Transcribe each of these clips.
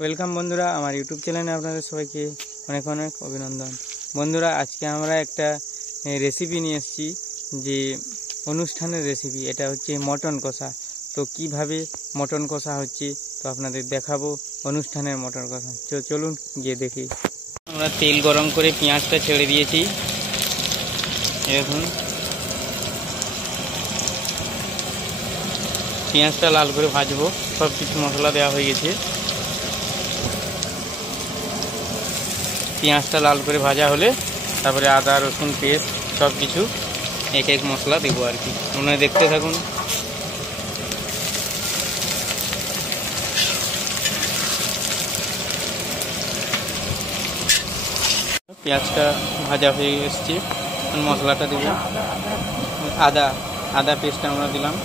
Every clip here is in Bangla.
ওয়েলকাম বন্ধুরা, আমার ইউটিউব চ্যানেলে আপনাদের সবাইকে অনেক অনেক অভিনন্দন। বন্ধুরা, আজকে আমরা একটা রেসিপি নিয়ে এসেছি, যে অনুষ্ঠানের রেসিপি। এটা হচ্ছে মটন কষা। তো কিভাবে মটন কষা হচ্ছে তো আপনাদের দেখাবো, অনুষ্ঠানের মটন কষা। তো চলুন গিয়ে দেখি। আমরা তেল গরম করে পেঁয়াজটা ছেড়ে দিয়েছি। এখন পেঁয়াজটা লাল করে ভাজবো। সব কিছু মশলা দেওয়া হয়ে গেছে। পেঁয়াজটা লাল করে ভাজা হলে তারপরে আদা রসুন পেস্ট সব কিছু এক এক মশলা দেবো আর কি। আপনারা দেখতে থাকুন। পেঁয়াজটা ভাজা হয়ে এসছে, মশলাটা দেবো। আদা পেস্ট আমরা দিলাম।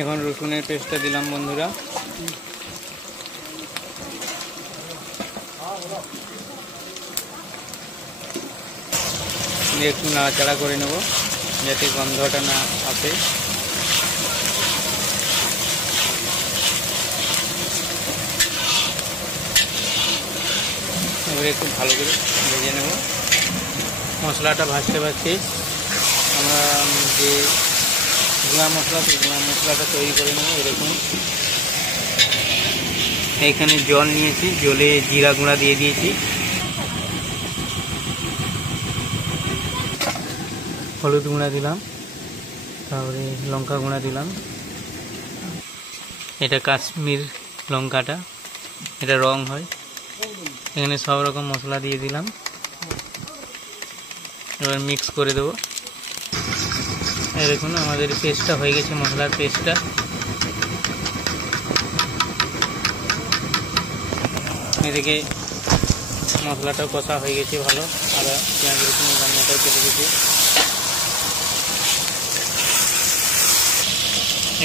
এখন রসুনের পেস্টটা দিলাম বন্ধুরা। একটু নাড়াচাড়া করে নেব যাতে গন্ধটা না আসে। এবারে একটু ভালো করে ভেজে নেব। মশলাটা ভাজতে ভাজতে আমরা যে গুঁড়া মশলা, সেই গুঁড়া মশলাটা তৈরি করে নেব। এরকম এইখানে জল নিয়েছি, জলে জিরা গুঁড়া দিয়ে দিয়েছি, হলুদ গুঁড়া দিলাম, তারপরে লঙ্কা গুঁড়া দিলাম। এটা কাশ্মীর লঙ্কাটা, এটা রং হয়। এখানে সব রকম মশলা দিয়ে দিলাম। এবার মিক্স করে দেবো। দেখুন আমাদের পেস্টটা হয়ে গেছে, মশলার পেস্টটা। এদিকে মশলাটাও কষা হয়ে গেছে ভালো। আদা পেঁয়াজ রসুন রান্নাটাও কেটে গেছে।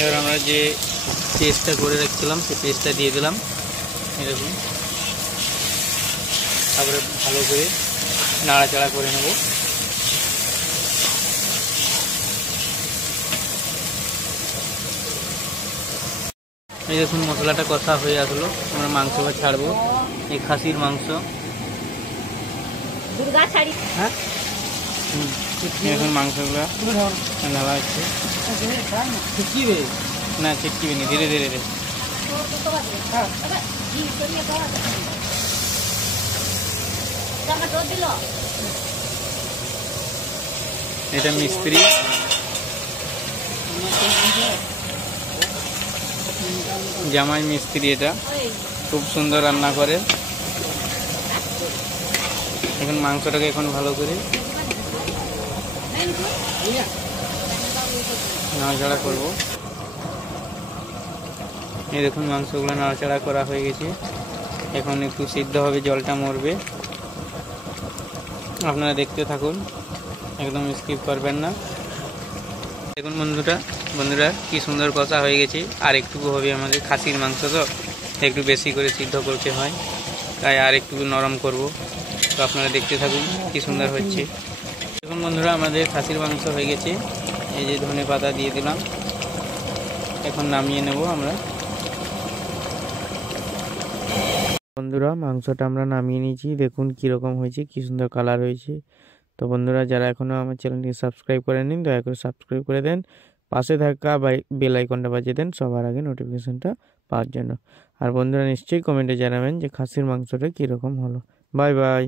এবার আমরা যে পেস্টটা করে রাখছিলাম সেই পেস্টটা দিয়ে দিলাম এরকম। তারপরে ভালো করে নাড়াচাড়া করে নেব। এই দেখুন মশলাটা কষা হয়ে আসলো। আমরা মাংসটা ছাড়বো, এই খাসির মাংস। হ্যাঁ, এখন মাংসগুলো ঢালা হচ্ছে। না ছিটকিবে নি, ধীরে ধীরে। এটা মিস্ত্রি, জামাই মিস্ত্রি। এটা খুব সুন্দর রান্না করে। এখন মাংসটাকে এখন ভালো করে নাড়াচাড়া করবো। এই দেখুন মাংসগুলো নাড়াচাড়া করা হয়ে গেছে। এখন একটু সিদ্ধ হবে, জলটা মরবে। আপনারা দেখতে থাকুন, একদম স্কিপ করবেন না। দেখুন বন্ধুরা কি সুন্দর কষা হয়ে গেছে। আর একটু হবে, আমাদের খাসির মাংস তো একটু বেশি করে সিদ্ধ করতে হয়, তাই আর একটু নরম করব। তো আপনারা দেখতে থাকুন কি সুন্দর হচ্ছে। দেখুন বন্ধুরা আমাদের খাসির মাংস হয়ে গেছে। এই যে ধনে পাতা দিয়ে দিলাম। এখন নামিয়ে নেব আমরা। বন্ধুরা মাংসটা আমরা নামিয়ে নিয়েছি। দেখুন কীরকম হয়েছে, কি সুন্দর কালার হয়েছে। তো বন্ধুরা যারা এখনও আমার চ্যানেলটি সাবস্ক্রাইব করেননি, দয়া করে সাবস্ক্রাইব করে দেন। পাশে থাকা বেল আইকনটা বাজিয়ে দেন সবার আগে নোটিফিকেশনটা পাওয়ার জন্য। আর বন্ধুরা নিশ্চয়ই কমেন্টে জানাবেন যে খাসির মাংসটা কীরকম হলো। Bye bye.